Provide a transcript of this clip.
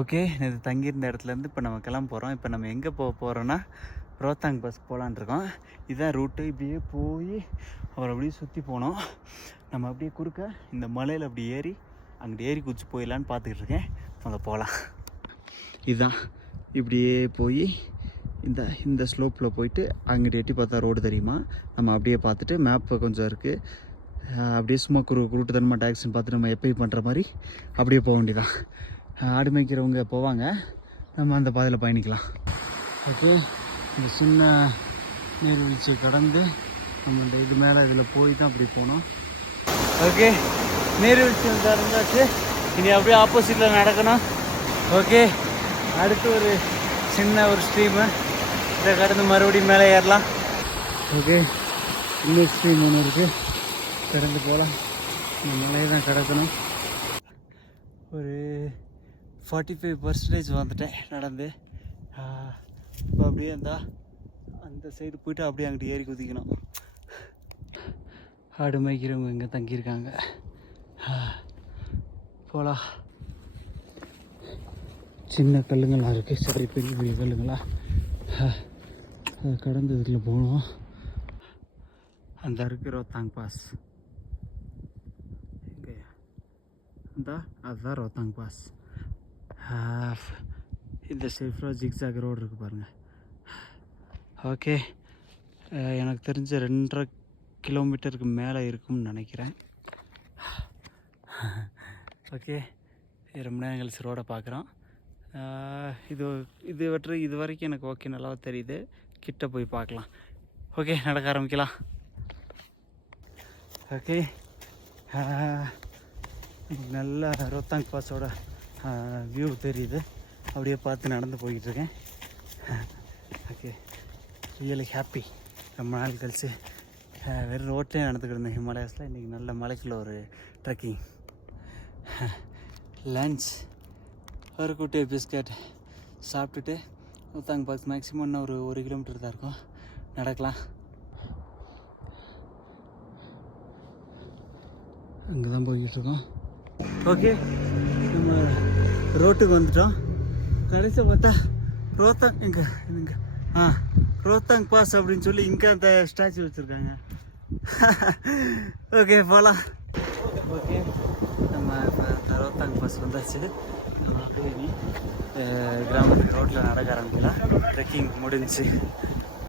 Okay, இது தங்கியிருந்த இடத்துலேருந்து இப்போ நம்ம கிளம்ப போகிறோம். இப்போ நம்ம எங்கே போகிறோன்னா ரோத்தாங் பாஸ் போகலான் இருக்கோம். இதுதான் ரூட்டு. இப்படியே போய் அப்புறம் அப்படியே சுற்றி போனோம். நம்ம அப்படியே குறுக்க இந்த மலையில் அப்படி ஏறி அங்கிட்டு ஏறி குதிச்சு போயிடலான்னு பார்த்துக்கிட்டு இருக்கேன். முதல்ல போகலாம். இதுதான் இப்படியே போய் இந்த ஸ்லோப்பில் போயிட்டு அங்கிட்டு எட்டி பார்த்தா ரோடு தெரியுமா, நம்ம அப்படியே பார்த்துட்டு மேப்பு கொஞ்சம் இருக்குது, அப்படியே சும்மா குருட்டு தனமாக டாக்ஸின்னு பார்த்துட்டு நம்ம எப்பயும் பண்ணுற மாதிரி அப்படியே போக வேண்டியதான். ஆடு மேய்க்கிறவங்க போவாங்க, நம்ம அந்த பாதையில் பயணிக்கலாம். ஓகே, இந்த சின்ன நீர்வீழ்ச்சியை கடந்து நம்ம இந்த இது மேலே இதில் போய் தான் அப்படி போனோம். ஓகே, நீர்வீழ்ச்சி இருந்தாச்சு. இனி அப்படியே ஆப்போசிட்டில் நடக்கணும். ஓகே, அடுத்து ஒரு சின்ன ஒரு ஸ்ட்ரீமு, இதை கடந்து மறுபடியும் மேலே ஏறலாம். ஓகே, இன்னொரு ஸ்ட்ரீம் ஒன்று இருக்குது, கடந்து போகலாம். இந்த மலையை தான் கடக்கணும். ஒரு 45% வந்துட்டேன் நடந்து. இப்போ அப்படியே அந்த சைடு போய்ட்டு அப்படியே அங்கிட்டு ஏறி குதிக்கணும். ஆடு மேய்க்கிறவங்க இங்கே தங்கியிருக்காங்க. போகலாம். சின்ன கல்லுங்களாம் இருக்குது, சரி பெரிய பெரிய கல்லுங்களா, அதை கடந்து இதில் போகணும். அந்த இருக்குது ரோத்தாங் பாஸ். அதுதான் ரோத்தாங் பாஸ். இந்த சைஃப்ராக ஜிக்ஸாக் ரோடு இருக்குது பாருங்கள். ஓகே, எனக்கு தெரிஞ்ச 2.5 கிலோமீட்டருக்கு மேலே இருக்கும்னு நினைக்கிறேன். ஓகே, ரொம்ப நேரம் கழிச்சு ரோடை பார்க்குறோம். இது வரைக்கும் எனக்கு ஓகே, நல்லா தெரியுது. கிட்ட போய் பார்க்கலாம். ஓகே, நடக்க ஆரம்பிக்கலாம். ஓகே, நல்ல ரோத்தாங் பாஸோட வியூ தெரியுது. அப்படியே பார்த்து நடந்து போய்கிட்டுருக்கேன். Okay, really happy. ரொம்ப நாள் கழிச்சு வெறும் ரோட்லேயே நடந்துக்கிட்டு இருந்தேன் ஹிமாலயாஸில். இன்றைக்கி நல்ல மலைக்குள்ள ஒரு ட்ரெக்கிங். லன்ச் ஒரு குட்டி பிஸ்கட் சாப்பிட்டுட்டு ரோத்தாங் பாஸ் மேக்ஸிமம் இன்னும் ஒரு 1 கிலோமீட்டர் தான் இருக்கும், நடக்கலாம். அங்கே தான் போய்கிட்டுருக்கோம். ஓகே, நம்ம ரோட்டுக்கு வந்துட்டோம். கடைசியாக பார்த்தா ரோத்தாங் பாஸ் அப்படின்னு சொல்லி இங்கே அந்த ஸ்டாச்சு வச்சுருக்காங்க. ஓகே, போகலாம். ஓகே, நம்ம இப்போ இந்த ரோத்தாங் பாஸ் வந்தாச்சு. அப்படியே கிராமத்துக்கு ரோட்டில் நடக்க ஆரம்பிக்கலாம். ட்ரெக்கிங் முடிஞ்சு.